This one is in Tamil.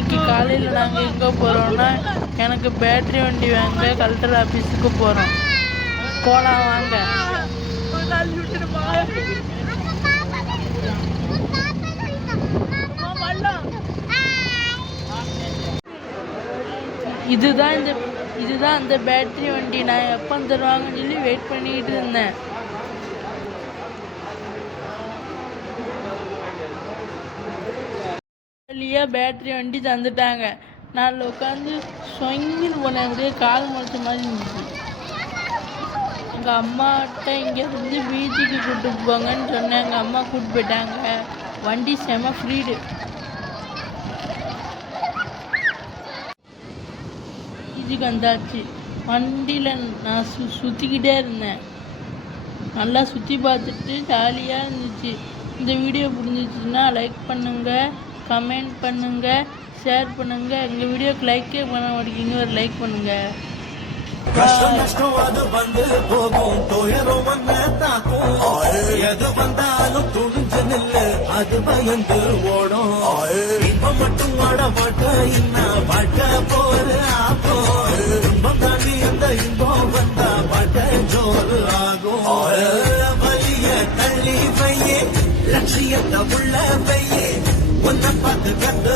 இன்னைக்கு காலையில் நாங்கள் எங்கே போகிறோம்னா எனக்கு பேட்டரி வண்டி வாங்க கலெக்டர் ஆஃபீஸுக்கு போகிறோம். போகலாம் வாங்க. இதுதான் அந்த பேட்டரி வண்டி. நான் எப்போ தருவாங்கன்னு சொல்லி வெயிட் பண்ணிட்டு இருந்தேன். பேட்டரி வண்டி தந்துட்டாங்க. நான் உட்காந்து சொங்கின்னு போனேன். அப்படியே கால் முளைச்ச மாதிரி இருந்துச்சு. எங்கள் அம்மாட்ட இங்கேருந்து பீச்சுக்கு கூப்பிட்டு போங்கன்னு சொன்னேன். எங்கள் அம்மா கூப்பிட்டு போயிட்டாங்க. வண்டி செம ஃப்ரீடு. பீச்சுக்கு வந்தாச்சு. வண்டியில் நான் சுற்றிக்கிட்டே இருந்தேன். நல்லா சுற்றி பார்த்துட்டு ஜாலியாக இருந்துச்சு. இந்த வீடியோ பிடிச்சிச்சின்னா லைக் பண்ணுங்கள், கமெண்ட் பண்ணுங்கள், ஷேர் பண்ணுங்கள். எங்கள் வீடியோக்கு லைக்கே பண்ண மாட்டேங்கிங்க, ஒரு லைக் பண்ணுங்கள். கஷ்டம் நஷ்டம் அது வந்து போகும், துயரம் வந்து தாக்கும். எது வந்தாலும் துணிஞ்சு நில்லு, அது பயந்து ஓடும். இன்பம் மட்டும் வாட மாட்டேன், இன்னும் வாழ்க்கை போரு ஆகும். இன்பம் தாண்டி அந்த இன்பம் வந்தா வாழ்க்கை ஜோறு ஆகும். வலிய தள்ளி வையே, லட்சியத்தை உள்ள வையே, உன்னை பார்த்து கண்டு